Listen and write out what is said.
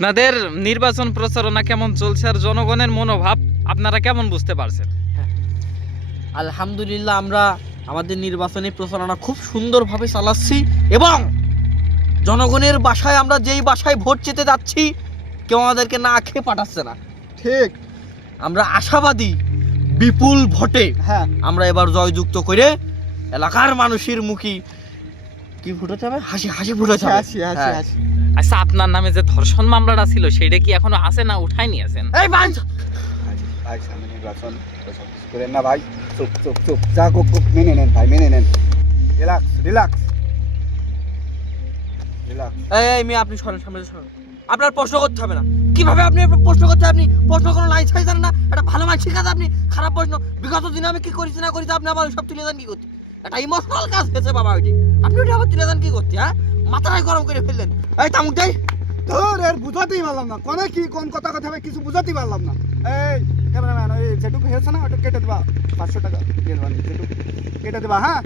আপনাদের নির্বাচন প্রচারণা কেমন চলছে আর জনগণের মনোভাব আপনারা কেমন বুঝতে পারছেন? আলহামদুলিল্লাহ, আমরা আমাদের নির্বাচনী প্রচারণা খুব সুন্দরভাবে চালাচ্ছি এবং জনগণের বাসায় আমরা যেই বাসায় ভোট চেতে যাচ্ছি কেউ আমাদেরকে না খেয়ে পাঠাচ্ছে না। ঠিক। আমরা আশাবাদী বিপুল ভোটে হ্যাঁ, আমরা এবার জয়যুক্ত করে এলাকার মানুষের মুখী কি ফুটেছে হবে, হাসি হাসি ফুটেছে হবে। হাসি হাসি হাসি। আচ্ছা, আপনার নামে যে ধর্ষণ মামলাটা ছিল সেটা কি এখনো আছে না উঠাই নিয়েছেন? এই ভাই, ভাই সামনে নির্বাচন, ওসব কিছু করেন না ভাই। চুপ চুপ চুপ, যা কুক কুক মেনে নেন ভাই, মেনে নেন। Relax relax relax. এই মেয়ে, আপনি সরেন, সামনে সরেন। আপনার প্রশ্ন করতে হবে না। কিভাবে আপনি প্রশ্ন করতে, আপনি প্রশ্ন কোনো লাইন ছাই জানেন না? একটা ভালো মানুষ ঠিক আছে, আপনি খারাপ প্রশ্ন। বিগত দিনে আমি কি করেছি না করেছি আপনি আবার সব তুলে দেন কি করতে? একটা ইমোশনাল কাজ হয়েছে বাবা ওইটি, আপনি ওইটা আবার তুলে দেন কি করতে? হ্যাঁ, মাথাটাই গরম করে ফেললেন। এই তামুকটাই তোর এর বুঝাতেই পারলাম না, কোনে কি কোন কথা কথা হবে কিছু বুঝাতেই পারলাম না। এই ক্যামেরাম্যান, ওই যেটুকু হয়েছে না ওটা কেটে দেবা, 500 টাকা দিয়ে দেবা, যেটুকু কেটে দেবা। হ্যাঁ।